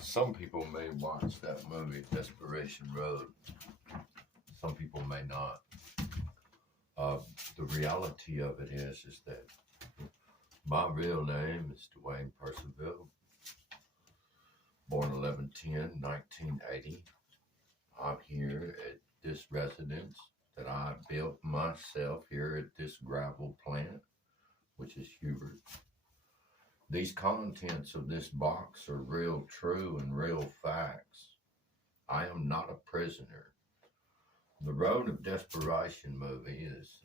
Some people may watch that movie, Desperation Road. Some people may not. The reality of it is that my real name is Dwayne Percivill, born 11/10/1980. I'm here at this residence that I built myself here at this gravel plant, which is Hubert. These contents of this box are real true and real facts. I am not a prisoner. The Road of Desperation movie is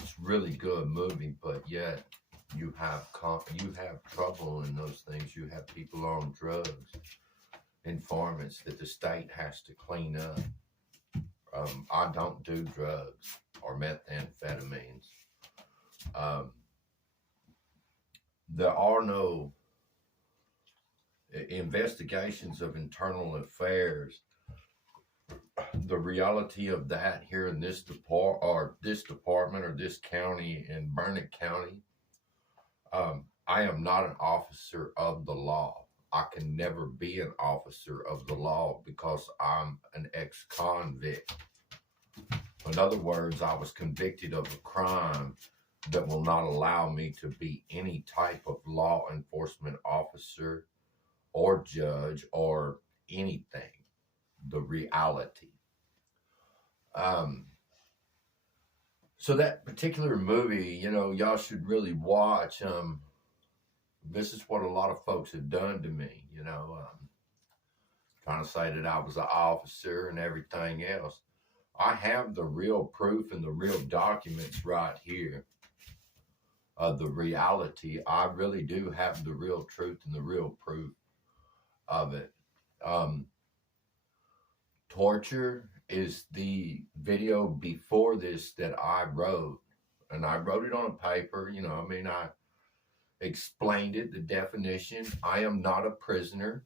it's really good movie, but yet you have trouble in those things. You have people on drugs, informants that the state has to clean up. I don't do drugs or methamphetamines. There are no investigations of internal affairs. The reality of that here in this department or this county in Burnett County, I am not an officer of the law. I can never be an officer of the law because I'm an ex-convict. In other words, I was convicted of a crime that will not allow me to be any type of law enforcement officer or judge or anything. The reality. So that particular movie, y'all should really watch. This is what a lot of folks have done to me, trying to say that I was an officer and everything else. I have the real proof and the real documents right here. The reality, I really do have the real truth and the real proof of it. Torture is the video before this that I wrote, and I wrote it on a paper, I explained it, the definition. I am not a prisoner.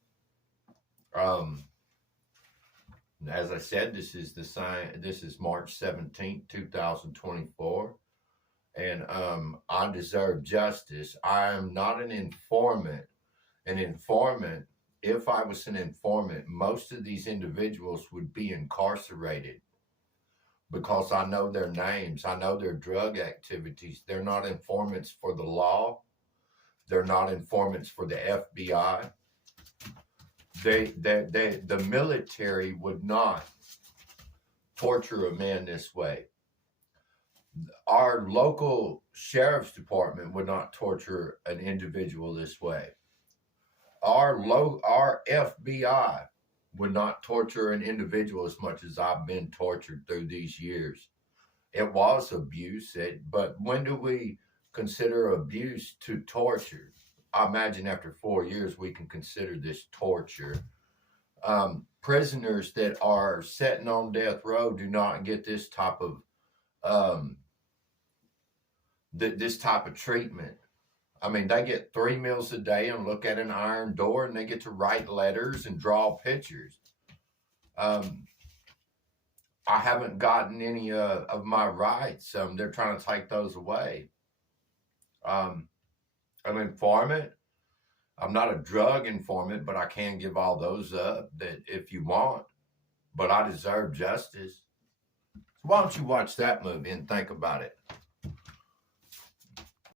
As I said, this is March 17th, 2024. And I deserve justice. I am not an informant. An informant, if I was an informant, most of these individuals would be incarcerated because I know their names. I know their drug activities. They're not informants for the law. They're not informants for the FBI. The military would not torture a man this way. Our local sheriff's department would not torture an individual this way. Our FBI would not torture an individual as much as I've been tortured through these years. It was abuse, but when do we consider abuse to torture? I imagine after 4 years we can consider this torture. Prisoners that are sitting on death row do not get this type of this type of treatment. I mean, they get 3 meals a day and look at an iron door, and they get to write letters and draw pictures. I haven't gotten any of my rights. They're trying to take those away. I'm an informant. I'm not a drug informant, but I can give all those up that if you want. But I deserve justice. So why don't you watch that movie and think about it?